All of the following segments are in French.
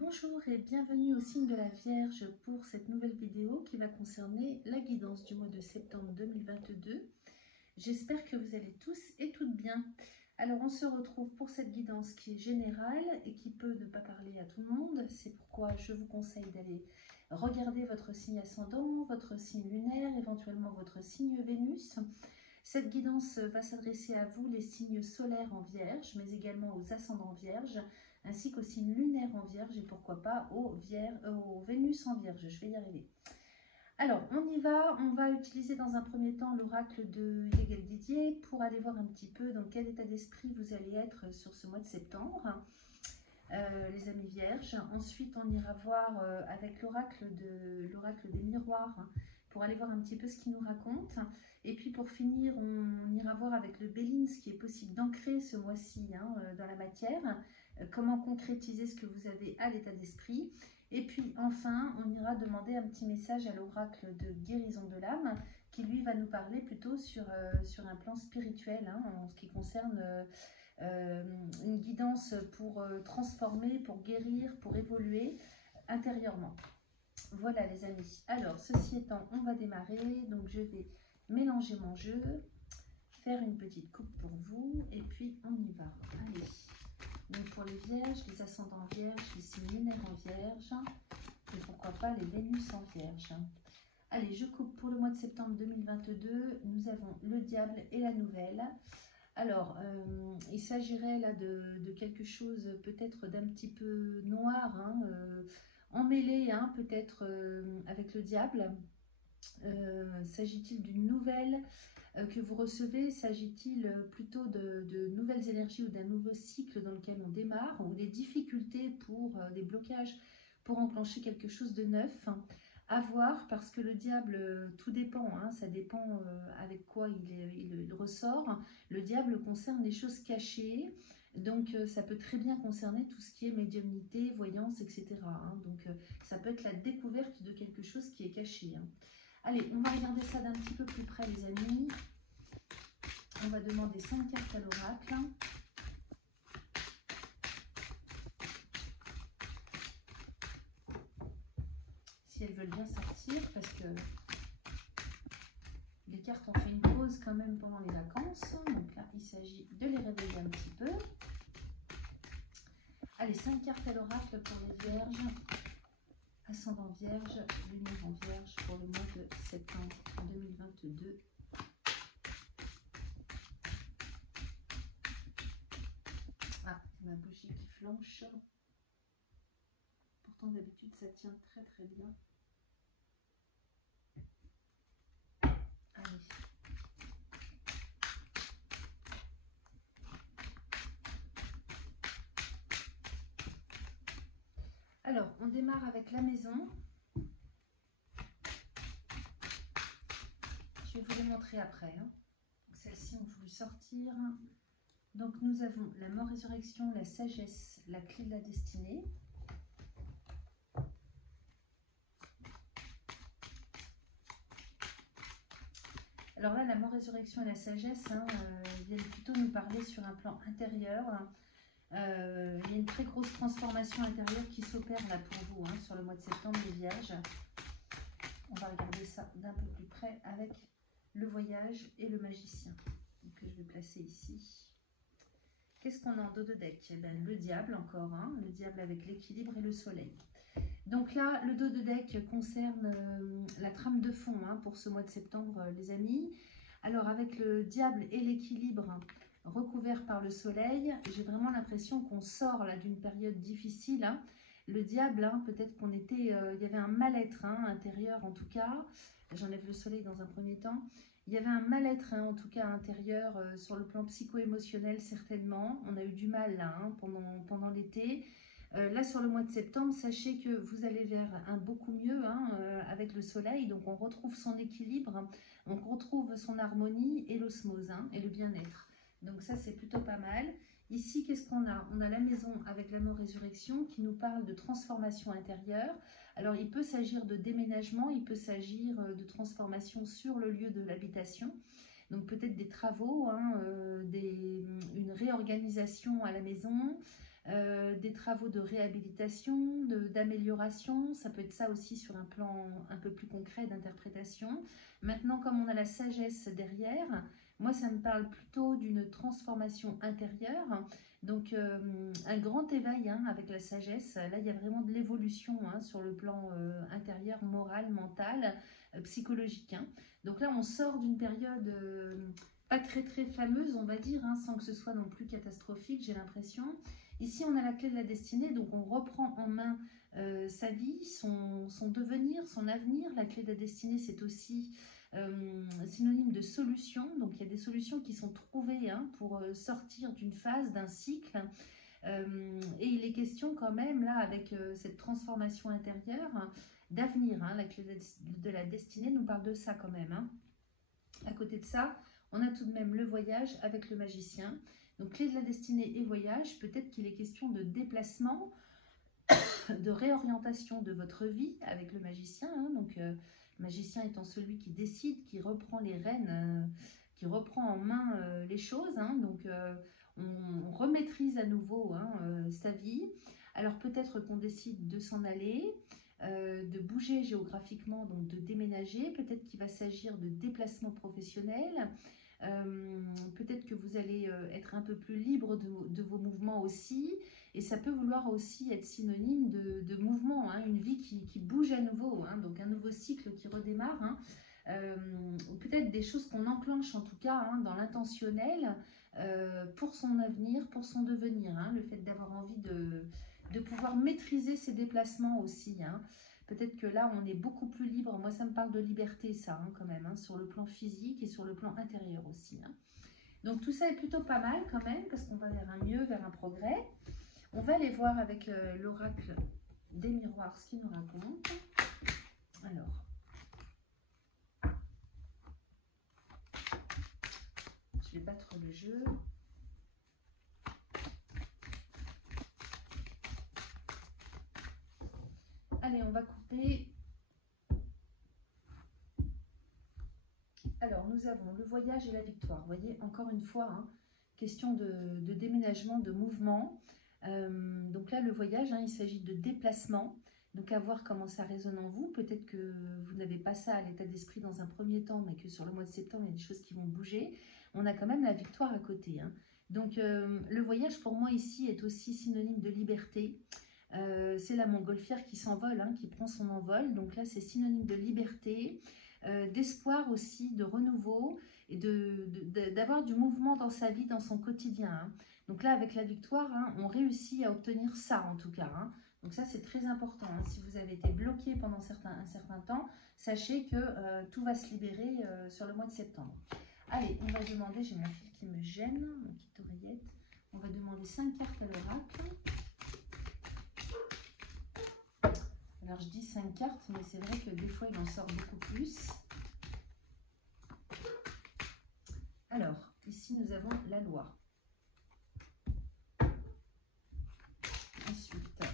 Bonjour et bienvenue au signe de la Vierge pour cette nouvelle vidéo qui va concerner la guidance du mois de septembre 2022. J'espère que vous allez tous et toutes bien. Alors on se retrouve pour cette guidance qui est générale et qui peut ne pas parler à tout le monde. C'est pourquoi je vous conseille d'aller regarder votre signe ascendant, votre signe lunaire, éventuellement votre signe Vénus. Cette guidance va s'adresser à vous, les signes solaires en Vierge, mais également aux ascendants Vierges, ainsi qu'aux signes lunaires en Vierge et pourquoi pas aux Vénus en Vierge. Je vais y arriver. Alors, on y va. On va utiliser dans un premier temps l'oracle de Yegel Didier pour aller voir un petit peu dans quel état d'esprit vous allez être sur ce mois de septembre, les amis Vierges. Ensuite, on ira voir avec l'oracle des miroirs pour aller voir un petit peu ce qu'il nous raconte. Et puis pour finir, on ira voir avec le Béline ce qui est possible d'ancrer ce mois-ci dans la matière, comment concrétiser ce que vous avez à l'état d'esprit. Et puis enfin, on ira demander un petit message à l'oracle de guérison de l'âme, qui lui va nous parler plutôt sur un plan spirituel, en ce qui concerne une guidance pour transformer, pour guérir, pour évoluer intérieurement. Voilà les amis. Alors, ceci étant, on va démarrer. Donc, je vais mélanger mon jeu, faire une petite coupe pour vous, et puis on y va. Allez. Donc, pour les vierges, les ascendants vierges, les signes lunaires en vierge, et pourquoi pas les Vénus en vierge. Allez, je coupe pour le mois de septembre 2022. Nous avons le diable et la nouvelle. Alors, il s'agirait là de quelque chose peut-être d'un petit peu noir, emmêlé peut-être avec le diable. S'agit-il d'une nouvelle que vous recevez? S'agit-il plutôt de nouvelles énergies ou d'un nouveau cycle dans lequel on démarre, ou des difficultés pour des blocages pour enclencher quelque chose de neuf? À voir, parce que le diable, tout dépend, ça dépend avec quoi il ressort. Le diable concerne les choses cachées, donc ça peut très bien concerner tout ce qui est médiumnité, voyance, etc. Donc ça peut être la découverte de quelque chose qui est caché. Allez, on va regarder ça d'un petit peu plus près, les amis. On va demander 5 cartes à l'oracle. Si elles veulent bien sortir, parce que les cartes ont fait une pause quand même pendant les vacances. Donc là, il s'agit de les réveiller un petit peu. Allez, 5 cartes à l'oracle pour les vierges. Ascendant vierge, lumière en vierge pour le mois de septembre 2022. Ah, ma bougie qui flanche. Pourtant, d'habitude, ça tient très très bien. Allez. Alors, on démarre avec la maison. Je vais vous les montrer après. Celles-ci ont voulu sortir. Donc, nous avons la mort-résurrection, la sagesse, la clé de la destinée. Alors là, la mort-résurrection et la sagesse viennent plutôt nous parler sur un plan intérieur. Il y a une très grosse transformation intérieure qui s'opère là pour vous sur le mois de septembre, les vierges. On va regarder ça d'un peu plus près avec le voyage et le magicien. Donc je vais placer ici. Qu'est-ce qu'on a en dos de deck? Eh bien, le diable encore, le diable avec l'équilibre et le soleil. Donc là, le dos de deck concerne la trame de fond pour ce mois de septembre, les amis. Alors avec le diable et l'équilibre recouvert par le soleil, j'ai vraiment l'impression qu'on sort là d'une période difficile. Le diable, peut-être qu'on était, il y avait un mal-être intérieur en tout cas. J'enlève le soleil dans un premier temps. Il y avait un mal-être en tout cas intérieur sur le plan psycho-émotionnel certainement. On a eu du mal là pendant l'été. Là sur le mois de septembre, sachez que vous allez vers un beaucoup mieux avec le soleil. Donc on retrouve son équilibre, on retrouve son harmonie et l'osmose et le bien-être. Donc ça c'est plutôt pas mal. Ici, qu'est-ce qu'on a? On a la maison avec la mort-résurrection qui nous parle de transformation intérieure. Alors, il peut s'agir de déménagement, il peut s'agir de transformation sur le lieu de l'habitation. Donc, peut-être des travaux, une réorganisation à la maison, des travaux de réhabilitation, d'amélioration. Ça peut être ça aussi sur un plan un peu plus concret d'interprétation. Maintenant, comme on a la sagesse derrière, moi, ça me parle plutôt d'une transformation intérieure. Donc, un grand éveil hein, avec la sagesse. Là, il y a vraiment de l'évolution hein, sur le plan intérieur, moral, mental, psychologique. Hein. Donc là, on sort d'une période pas très très fameuse, on va dire, hein, sans que ce soit non plus catastrophique, j'ai l'impression. Ici, on a la clé de la destinée, donc on reprend en main sa vie, son devenir, son avenir. La clé de la destinée, c'est aussi synonyme de solution. Donc, il y a des solutions qui sont trouvées hein, pour sortir d'une phase, d'un cycle. Et il est question quand même, là, avec cette transformation intérieure, hein, d'avenir. Hein. La clé de la destinée nous parle de ça quand même. Hein. À côté de ça, on a tout de même le voyage avec le magicien. Donc, clé de la destinée et voyage, peut-être qu'il est question de déplacement, de réorientation de votre vie avec le magicien. Hein. Donc, le magicien étant celui qui décide, qui reprend les rênes, qui reprend en main les choses. Hein. Donc, on remaîtrise à nouveau hein, sa vie. Alors, peut-être qu'on décide de s'en aller, de bouger géographiquement, donc de déménager. Peut-être qu'il va s'agir de déplacement professionnel. Peut-être que vous allez être un peu plus libre de vos mouvements aussi, et ça peut vouloir aussi être synonyme de mouvement, hein, une vie qui bouge à nouveau, hein, donc un nouveau cycle qui redémarre, hein, peut-être des choses qu'on enclenche en tout cas hein, dans l'intentionnel pour son avenir, pour son devenir, hein, le fait d'avoir envie de pouvoir maîtriser ses déplacements aussi, hein. Peut-être que là, on est beaucoup plus libre. Moi, ça me parle de liberté, ça, hein, quand même, hein, sur le plan physique et sur le plan intérieur aussi. Hein. Donc, tout ça est plutôt pas mal, quand même, parce qu'on va vers un mieux, vers un progrès. On va aller voir avec l'oracle des miroirs ce qu'il nous raconte. Alors, je vais battre le jeu. Allez, on va couper. Alors, nous avons le voyage et la victoire. Vous voyez, encore une fois, hein, question de déménagement, de mouvement. Donc là, le voyage, hein, il s'agit de déplacement. Donc, à voir comment ça résonne en vous. Peut-être que vous n'avez pas ça à l'état d'esprit dans un premier temps, mais que sur le mois de septembre, il y a des choses qui vont bouger. On a quand même la victoire à côté. Hein. Donc, le voyage, pour moi, ici, est aussi synonyme de liberté. C'est la montgolfière qui s'envole, hein, qui prend son envol. Donc là, c'est synonyme de liberté, d'espoir aussi, de renouveau, et d'avoir du mouvement dans sa vie, dans son quotidien. Hein. Donc là, avec la victoire, hein, on réussit à obtenir ça en tout cas. Hein. Donc ça, c'est très important. Hein. Si vous avez été bloqué pendant un certain temps, sachez que tout va se libérer sur le mois de septembre. Allez, on va demander, j'ai mon fil qui me gêne, ma petite oreillette. On va demander 5 cartes à l'oracle. Alors, je dis 5 cartes, mais c'est vrai que des fois, il en sort beaucoup plus. Alors, ici, nous avons la loi. Ensuite,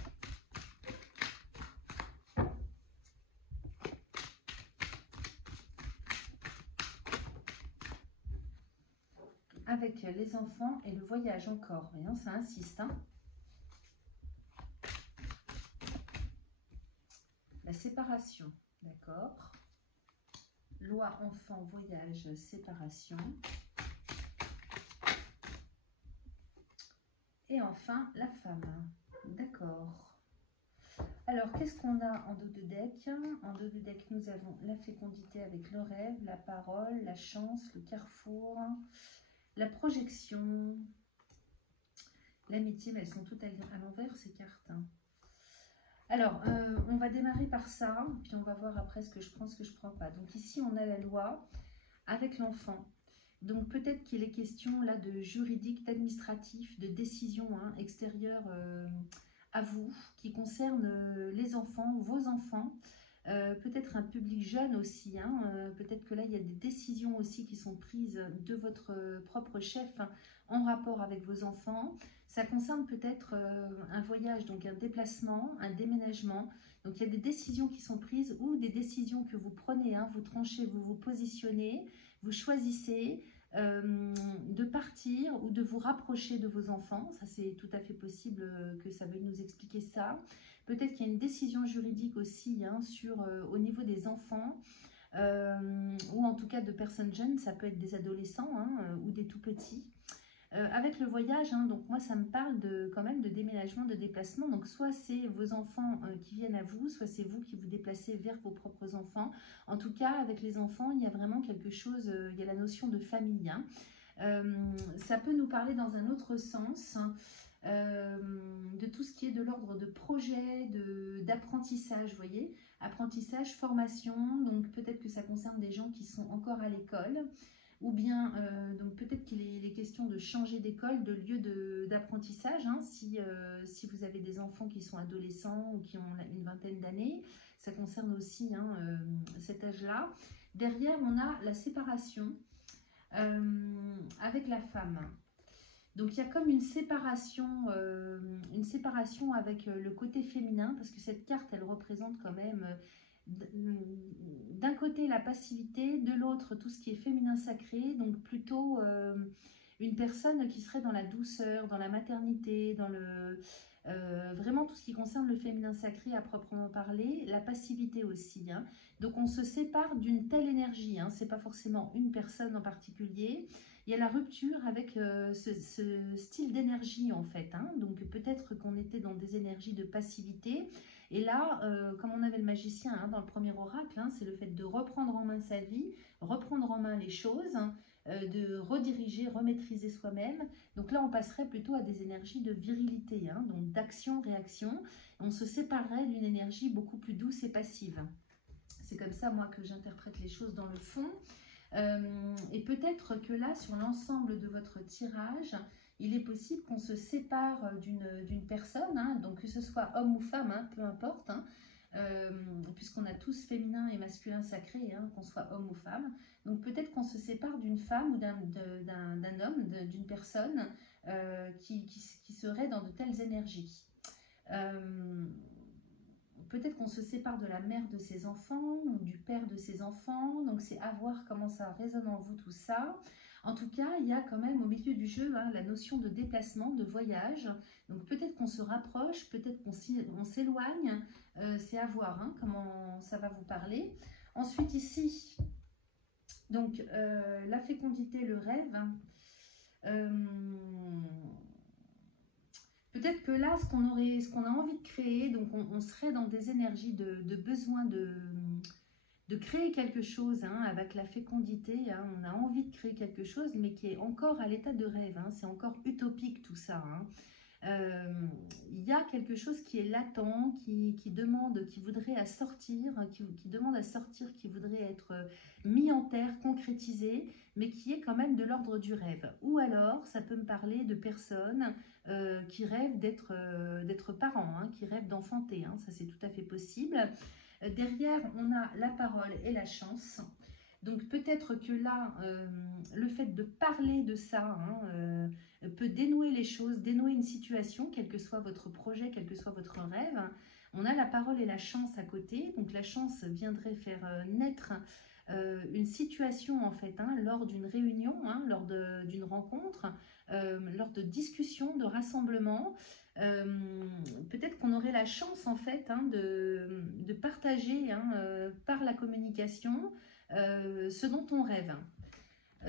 avec les enfants et le voyage encore. Voyons, ça insiste. Hein. La séparation, d'accord. Loi, enfant, voyage, séparation. Et enfin, la femme. D'accord. Alors, qu'est-ce qu'on a en dos de deck? En dos de deck, nous avons la fécondité avec le rêve, la parole, la chance, le carrefour, la projection, l'amitié. Elles sont toutes à l'envers, ces cartes. Alors, on va démarrer par ça, puis on va voir après ce que je prends, ce que je ne prends pas. Donc ici, on a la loi avec l'enfant. Donc peut-être qu'il est question là de juridique, d'administratif, de décision hein, extérieure à vous, qui concerne les enfants, vos enfants, peut-être un public jeune aussi. Hein, peut-être que là, il y a des décisions aussi qui sont prises de votre propre chef hein, en rapport avec vos enfants. Ça concerne peut-être un voyage, donc un déplacement, un déménagement. Donc il y a des décisions qui sont prises ou des décisions que vous prenez, hein, vous tranchez, vous vous positionnez, vous choisissez de partir ou de vous rapprocher de vos enfants. Ça, c'est tout à fait possible que ça veuille nous expliquer ça. Peut-être qu'il y a une décision juridique aussi hein, au niveau des enfants, ou en tout cas de personnes jeunes, ça peut être des adolescents hein, ou des tout-petits. Avec le voyage, hein, donc moi ça me parle quand même de déménagement, de déplacement. Donc soit c'est vos enfants qui viennent à vous, soit c'est vous qui vous déplacez vers vos propres enfants. En tout cas, avec les enfants, il y a vraiment quelque chose, il y a la notion de famille. Hein. Ça peut nous parler dans un autre sens, hein, de tout ce qui est de l'ordre de projet, d'apprentissage, vous voyez. Apprentissage, formation, donc peut-être que ça concerne des gens qui sont encore à l'école. Ou bien, donc peut-être qu'il est question de changer d'école, de lieu d'apprentissage, hein, si vous avez des enfants qui sont adolescents ou qui ont une vingtaine d'années, ça concerne aussi hein, cet âge-là. Derrière, on a la séparation avec la femme. Donc il y a comme une séparation avec le côté féminin, parce que cette carte, elle représente quand même d'un côté la passivité, de l'autre tout ce qui est féminin sacré, donc plutôt une personne qui serait dans la douceur, dans la maternité, dans vraiment tout ce qui concerne le féminin sacré à proprement parler, la passivité aussi. Hein. Donc on se sépare d'une telle énergie, hein. C'est pas forcément une personne en particulier. Il y a la rupture avec ce style d'énergie en fait. Hein. Donc peut-être qu'on était dans des énergies de passivité. Et là, comme on avait le magicien hein, dans le premier oracle, hein, c'est le fait de reprendre en main sa vie, reprendre en main les choses, hein, de rediriger, remaîtriser soi-même. Donc là, on passerait plutôt à des énergies de virilité, hein, donc d'action-réaction. On se séparerait d'une énergie beaucoup plus douce et passive. C'est comme ça, moi, que j'interprète les choses dans le fond. Et peut-être que là, sur l'ensemble de votre tirage, il est possible qu'on se sépare d'une personne, hein, donc que ce soit homme ou femme, hein, peu importe, hein, puisqu'on a tous féminin et masculin sacré, hein, qu'on soit homme ou femme. Donc peut-être qu'on se sépare d'une femme ou d'un homme, d'une personne qui serait dans de telles énergies. Peut-être qu'on se sépare de la mère de ses enfants ou du père de ses enfants. Donc c'est à voir comment ça résonne en vous tout ça. En tout cas, il y a quand même au milieu du jeu hein, la notion de déplacement, de voyage. Donc peut-être qu'on se rapproche, peut-être qu'on s'éloigne. C'est à voir hein, comment ça va vous parler. Ensuite ici, donc la fécondité, le rêve. Peut-être que là, ce qu'on a envie de créer, donc on serait dans des énergies de besoin de créer quelque chose hein, avec la fécondité. Hein, on a envie de créer quelque chose, mais qui est encore à l'état de rêve. Hein, c'est encore utopique tout ça. Hein. Il y a quelque chose qui est latent, qui demande, qui voudrait à sortir, qui demande à sortir, qui voudrait être mis en terre, concrétisé, mais qui est quand même de l'ordre du rêve. Ou alors, ça peut me parler de personnes qui rêvent d'être parents, hein, qui rêvent d'enfanter. Hein, ça, c'est tout à fait possible. Derrière, on a la parole et la chance. Donc peut-être que là, le fait de parler de ça hein, peut dénouer les choses, dénouer une situation, quel que soit votre projet, quel que soit votre rêve. On a la parole et la chance à côté. Donc la chance viendrait faire naître une situation en fait, hein, lors d'une réunion, hein, lors d'une rencontre, lors de discussions, de rassemblements. Peut-être qu'on aurait la chance en fait hein, de partager hein, par la communication ce dont on rêve.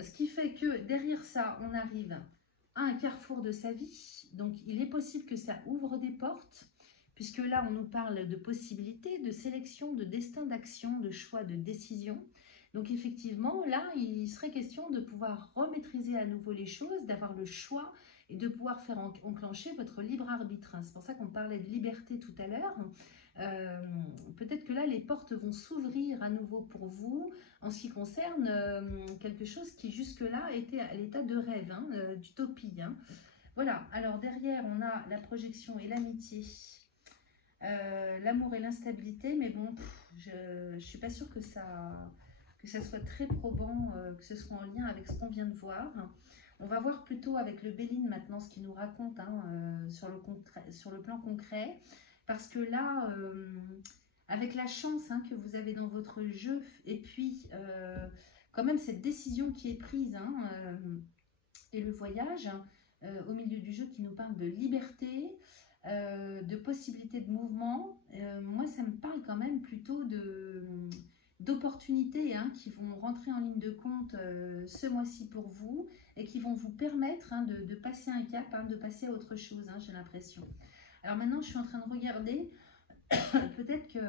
Ce qui fait que derrière ça, on arrive à un carrefour de sa vie. Donc, il est possible que ça ouvre des portes, puisque là, on nous parle de possibilités, de sélection, de destin, d'action, de choix, de décision. Donc, effectivement, là, il serait question de pouvoir remaîtriser à nouveau les choses, d'avoir le choix et de pouvoir faire enclencher votre libre arbitre. C'est pour ça qu'on parlait de liberté tout à l'heure. Peut-être que là, les portes vont s'ouvrir à nouveau pour vous en ce qui concerne quelque chose qui jusque-là était à l'état de rêve, hein, d'utopie. Hein. Voilà, alors derrière, on a la projection et l'amitié, l'amour et l'instabilité, mais bon, je ne suis pas sûre que ça soit très probant, que ce soit en lien avec ce qu'on vient de voir. On va voir plutôt avec le Béline maintenant ce qu'il nous raconte hein, sur le plan concret. Parce que là, avec la chance hein, que vous avez dans votre jeu, et puis quand même cette décision qui est prise, hein, et le voyage au milieu du jeu qui nous parle de liberté, de possibilité de mouvement. Moi, ça me parle quand même plutôt d'opportunités, hein, qui vont rentrer en ligne de compte ce mois-ci pour vous et qui vont vous permettre, hein, de passer un cap, hein, de passer à autre chose, hein, j'ai l'impression. Alors maintenant, je suis en train de regarder, peut-être que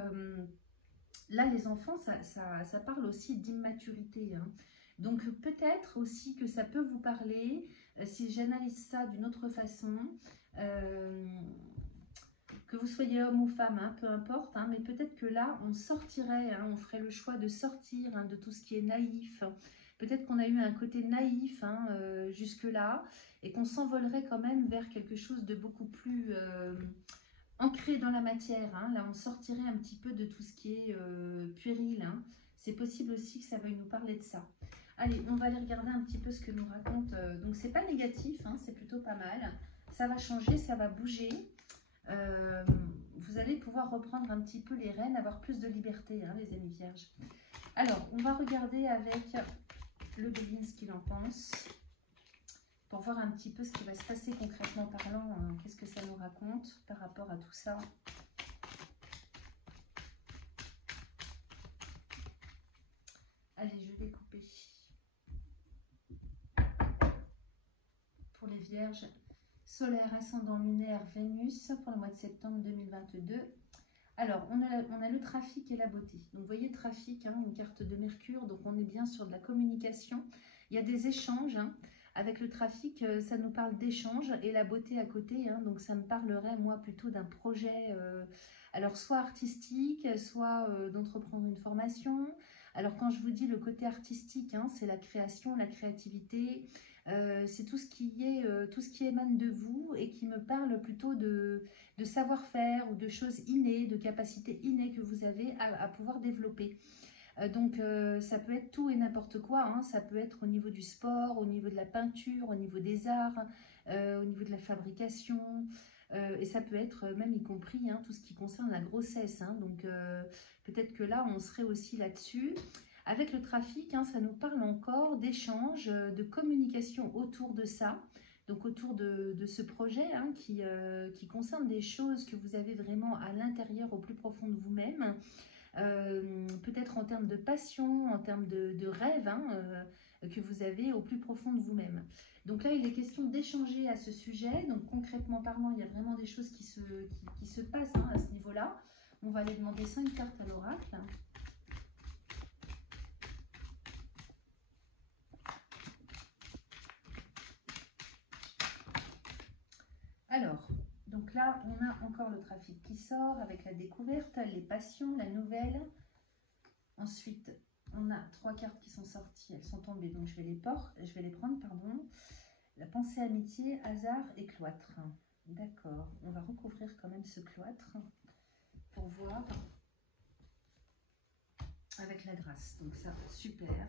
là, les enfants, ça parle aussi d'immaturité, hein. Donc peut-être aussi que ça peut vous parler, si j'analyse ça d'une autre façon, que vous soyez homme ou femme, hein, peu importe, hein, mais peut-être que là, on sortirait, hein, on ferait le choix de sortir, hein, de tout ce qui est naïf. Peut-être qu'on a eu un côté naïf, hein, jusque-là, et qu'on s'envolerait quand même vers quelque chose de beaucoup plus ancré dans la matière, hein. Là, on sortirait un petit peu de tout ce qui est puéril, hein. C'est possible aussi que ça veuille nous parler de ça. Allez, on va aller regarder un petit peu ce que nous raconte. Donc, c'est pas négatif, hein, c'est plutôt pas mal. Ça va changer, ça va bouger. Vous allez pouvoir reprendre un petit peu les rênes, avoir plus de liberté, hein, les amis vierges. Alors, on va regarder avec le Béline ce qu'il en pense, pour voir un petit peu ce qui va se passer concrètement parlant, qu'est-ce que ça nous raconte par rapport à tout ça. Allez, je vais couper. Pour les vierges, solaire, ascendant lunaire, Vénus, pour le mois de septembre 2022. Alors, on a le trafic et la beauté. Donc, vous voyez, trafic, hein, une carte de Mercure, donc on est bien sur de la communication. Il y a des échanges, hein. Avec le trafic, ça nous parle d'échanges, et la beauté à côté, hein, donc ça me parlerait, moi, plutôt d'un projet, alors soit artistique, soit d'entreprendre une formation. Alors, quand je vous dis le côté artistique, hein, c'est la création, la créativité, c'est tout ce qui émane de vous et qui me parle plutôt de savoir-faire ou de choses innées, de capacités innées que vous avez à pouvoir développer. Donc, ça peut être tout et n'importe quoi, hein. Ça peut être au niveau du sport, au niveau de la peinture, au niveau des arts, au niveau de la fabrication, et ça peut être même y compris, hein, tout ce qui concerne la grossesse, hein. Donc, peut-être que là, on serait aussi là-dessus. Avec le trafic, hein, ça nous parle encore d'échanges, de communication autour de ça. Donc autour de ce projet, hein, qui concerne des choses que vous avez vraiment à l'intérieur, au plus profond de vous-même. Peut-être en termes de passion, en termes de rêve, hein, que vous avez au plus profond de vous-même. Donc là, il est question d'échanger à ce sujet. Donc concrètement parlant, il y a vraiment des choses qui se passent, hein, à ce niveau-là. On va aller demander 5 cartes à l'oracle. Alors, donc là, on a encore le trafic qui sort avec la découverte, les passions, la nouvelle. Ensuite, on a 3 cartes qui sont sorties, elles sont tombées, donc je vais les prendre, pardon. La pensée, amitié, hasard et cloître. D'accord, on va recouvrir quand même ce cloître pour voir avec la grâce. Donc ça, super.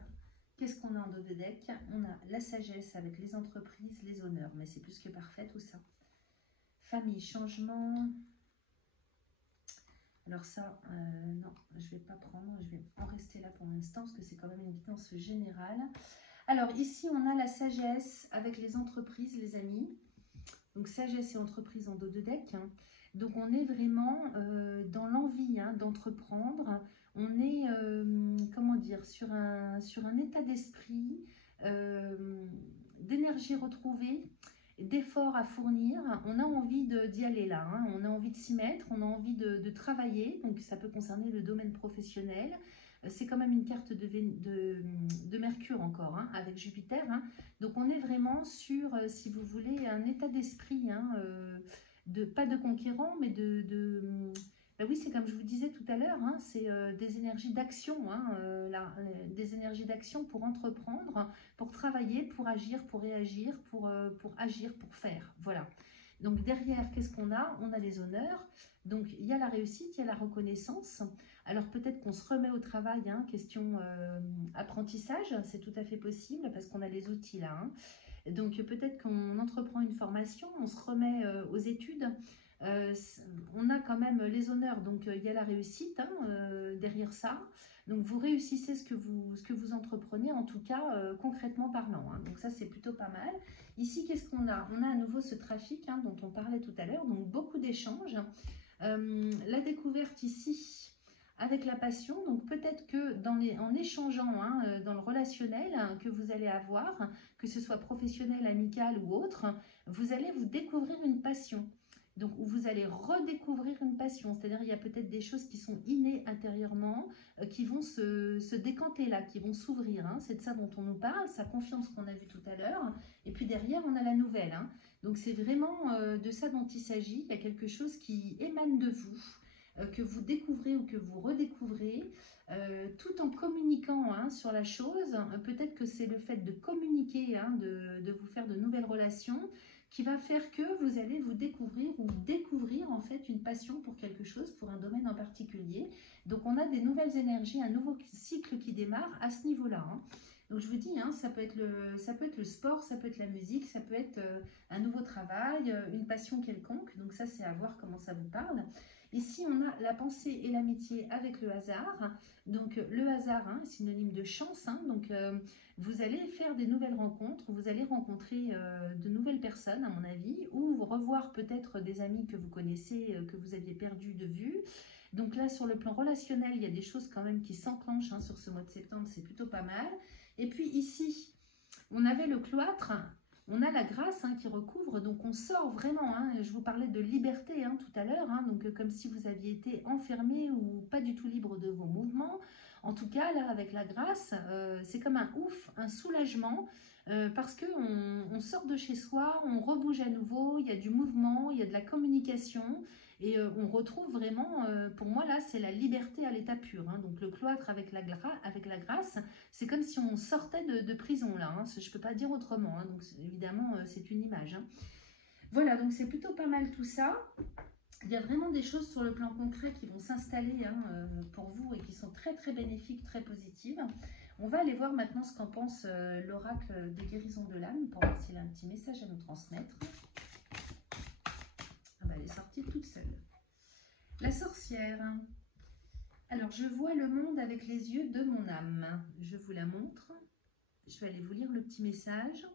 Qu'est-ce qu'on a en dos de deck? On a la sagesse avec les entreprises, les honneurs, mais c'est plus que parfait tout ça. Famille, changement. Alors ça, non, je ne vais pas prendre, je vais en rester là pour l'instant parce que c'est quand même une guidance générale. Alors ici, on a la sagesse avec les entreprises, les amis. Donc sagesse et entreprise en dos de deck, hein. Donc on est vraiment dans l'envie, hein, d'entreprendre. On est, comment dire, sur un état d'esprit, d'énergie retrouvée, d'efforts à fournir. On a envie d'y aller là, hein. On a envie de s'y mettre, on a envie de travailler. Donc ça peut concerner le domaine professionnel. C'est quand même une carte de Mercure encore, hein, avec Jupiter, hein. Donc on est vraiment sur, si vous voulez, un état d'esprit, hein, pas de conquérant, mais ben oui, c'est comme je vous disais tout à l'heure, hein, c'est des énergies d'action, hein, des énergies d'action pour entreprendre, pour travailler, pour agir, pour réagir, pour agir, pour faire. Voilà. Donc derrière, qu'est-ce qu'on a? On a les honneurs. Donc il y a la réussite, il y a la reconnaissance. Alors peut-être qu'on se remet au travail, hein, question apprentissage, c'est tout à fait possible parce qu'on a les outils là, hein. Donc peut-être qu'on entreprend une formation, on se remet aux études, On a quand même les honneurs, donc il y a la réussite hein, derrière ça. Donc vous réussissez ce que vous entreprenez, en tout cas concrètement parlant. Hein. Donc ça c'est plutôt pas mal. Ici qu'est-ce qu'on a? On a à nouveau ce trafic hein, dont on parlait tout à l'heure, donc beaucoup d'échanges. La découverte ici avec la passion, donc peut-être que en échangeant hein, dans le relationnel hein, que vous allez avoir, que ce soit professionnel, amical ou autre, vous allez vous découvrir une passion. Donc, où vous allez redécouvrir une passion, c'est-à-dire il y a peut-être des choses qui sont innées intérieurement, qui vont se décanter là, qui vont s'ouvrir. Hein. C'est de ça dont on nous parle, ça confirme ce qu'on a vu tout à l'heure. Et puis derrière, on a la nouvelle. Hein. Donc, c'est vraiment de ça dont il s'agit. Il y a quelque chose qui émane de vous, que vous découvrez ou que vous redécouvrez, tout en communiquant hein, sur la chose. Peut-être que c'est le fait de communiquer, hein, de vous faire de nouvelles relations, qui va faire que vous allez vous découvrir ou découvrir en fait une passion pour quelque chose, pour un domaine en particulier. Donc on a des nouvelles énergies, un nouveau cycle qui démarre à ce niveau-là. Hein. Donc je vous dis, hein, ça peut être le sport, ça peut être la musique, ça peut être un nouveau travail, une passion quelconque. Donc ça c'est à voir comment ça vous parle. Ici on a la pensée et l'amitié avec le hasard. Donc le hasard, hein, synonyme de chance. Hein, donc vous allez faire des nouvelles rencontres, vous allez rencontrer de nouvelles personnes à mon avis, ou revoir peut-être des amis que vous connaissez, que vous aviez perdu de vue. Donc là sur le plan relationnel, il y a des choses quand même qui s'enclenchent hein, sur ce mois de septembre, c'est plutôt pas mal. Et puis ici, on avait le cloître, on a la grâce hein, qui recouvre, donc on sort vraiment, hein, je vous parlais de liberté hein, tout à l'heure, hein, donc comme si vous aviez été enfermé ou pas du tout libre de vos mouvements. En tout cas, là, avec la grâce, c'est comme un ouf, un soulagement, parce qu'on sort de chez soi, on rebouge à nouveau, il y a du mouvement, il y a de la communication, et on retrouve vraiment, pour moi, là, c'est la liberté à l'état pur. Hein. Donc, le cloître avec la grâce, c'est comme si on sortait de prison, là. Hein. Je ne peux pas dire autrement. Hein. Donc, évidemment, c'est une image. Hein. Voilà, donc c'est plutôt pas mal tout ça. Il y a vraiment des choses sur le plan concret qui vont s'installer hein, pour vous et qui sont très très bénéfiques, très positives. On va aller voir maintenant ce qu'en pense l'oracle de guérison de l'âme pour voir s'il a un petit message à nous transmettre. Ah bah, elle est sortie toute seule. La sorcière. Alors, je vois le monde avec les yeux de mon âme. Je vous la montre. Je vais aller vous lire le petit message.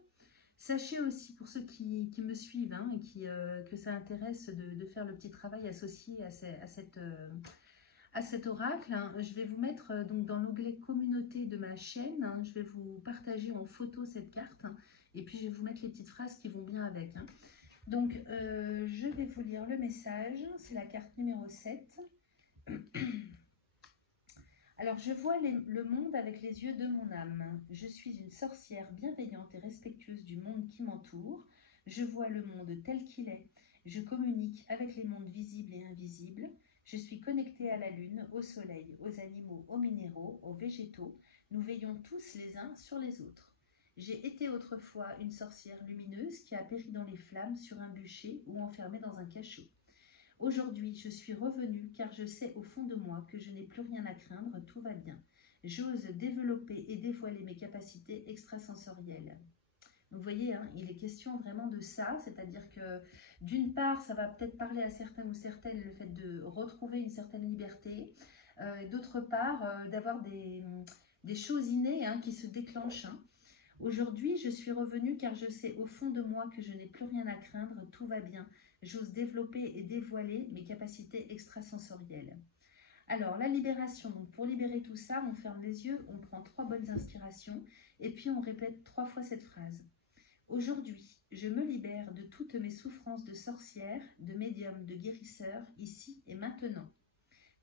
Sachez aussi, pour ceux qui me suivent hein, et que ça intéresse de faire le petit travail associé à cet oracle, hein, je vais vous mettre donc dans l'onglet communauté de ma chaîne, hein, je vais vous partager en photo cette carte hein, et puis je vais vous mettre les petites phrases qui vont bien avec. Hein. Donc, je vais vous lire le message, c'est la carte numéro 7. Alors, je vois le monde avec les yeux de mon âme. Je suis une sorcière bienveillante et respectueuse du monde qui m'entoure. Je vois le monde tel qu'il est. Je communique avec les mondes visibles et invisibles. Je suis connectée à la lune, au soleil, aux animaux, aux minéraux, aux végétaux. Nous veillons tous les uns sur les autres. J'ai été autrefois une sorcière lumineuse qui a péri dans les flammes sur un bûcher ou enfermée dans un cachot. Aujourd'hui, je suis revenue car je sais au fond de moi que je n'ai plus rien à craindre, tout va bien. J'ose développer et dévoiler mes capacités extrasensorielles. Donc, vous voyez, hein, il est question vraiment de ça, c'est-à-dire que d'une part, ça va peut-être parler à certains ou certaines le fait de retrouver une certaine liberté, d'autre part, d'avoir des choses innées hein, qui se déclenchent. Hein. Aujourd'hui, je suis revenue car je sais au fond de moi que je n'ai plus rien à craindre, tout va bien. J'ose développer et dévoiler mes capacités extrasensorielles. Alors, la libération. Donc, pour libérer tout ça, on ferme les yeux, on prend 3 bonnes inspirations et puis on répète 3 fois cette phrase. Aujourd'hui, je me libère de toutes mes souffrances de sorcière, de médium, de guérisseur, ici et maintenant.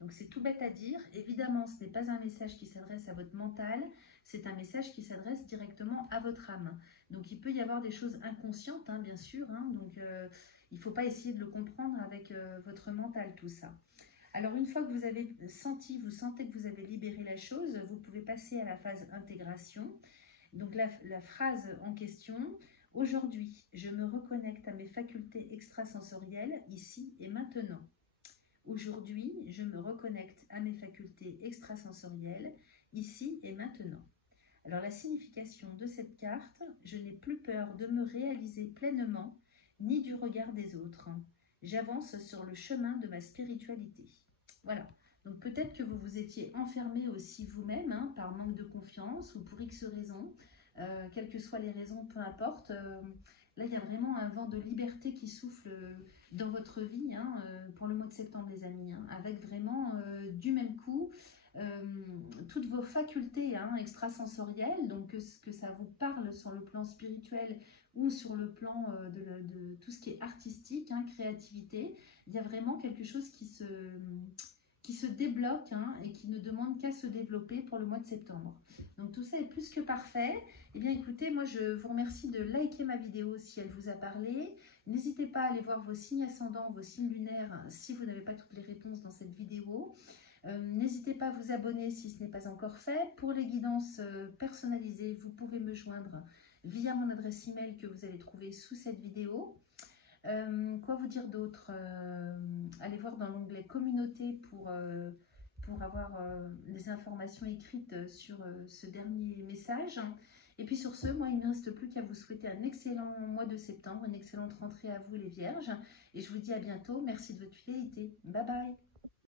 Donc, c'est tout bête à dire. Évidemment, ce n'est pas un message qui s'adresse à votre mental, c'est un message qui s'adresse directement à votre âme. Donc, il peut y avoir des choses inconscientes, hein, bien sûr. Hein, donc, il ne faut pas essayer de le comprendre avec votre mental, tout ça. Alors, une fois que vous avez vous sentez que vous avez libéré la chose, vous pouvez passer à la phase intégration. Donc, la phrase en question, aujourd'hui, je me reconnecte à mes facultés extrasensorielles, ici et maintenant. Aujourd'hui, je me reconnecte à mes facultés extrasensorielles, ici et maintenant. Alors, la signification de cette carte, je n'ai plus peur de me réaliser pleinement, ni du regard des autres. j'avance sur le chemin de ma spiritualité. Voilà. Donc peut-être que vous vous étiez enfermé aussi vous-même, hein, par manque de confiance ou pour X raisons, quelles que soient les raisons, peu importe. Là, il y a vraiment un vent de liberté qui souffle dans votre vie, hein, pour le mois de septembre, les amis, hein, avec vraiment du même coup toutes vos facultés, hein, extrasensorielles, donc que ça vous parle sur le plan spirituel ou sur le plan de tout ce qui est artistique, hein, créativité. Il y a vraiment quelque chose qui se débloque, hein, et qui ne demande qu'à se développer pour le mois de septembre. Donc tout ça est plus que parfait. Eh bien écoutez, moi je vous remercie de liker ma vidéo si elle vous a parlé. N'hésitez pas à aller voir vos signes ascendants, vos signes lunaires, si vous n'avez pas toutes les réponses dans cette vidéo. N'hésitez pas à vous abonner si ce n'est pas encore fait. Pour les guidances personnalisées, vous pouvez me joindre via mon adresse email que vous allez trouver sous cette vidéo. Quoi vous dire d'autre? Allez voir dans l'onglet communauté pour avoir les informations écrites sur ce dernier message. Et puis sur ce, moi il ne me reste plus qu'à vous souhaiter un excellent mois de septembre, une excellente rentrée à vous les vierges. Et je vous dis à bientôt. Merci de votre fidélité. Bye bye.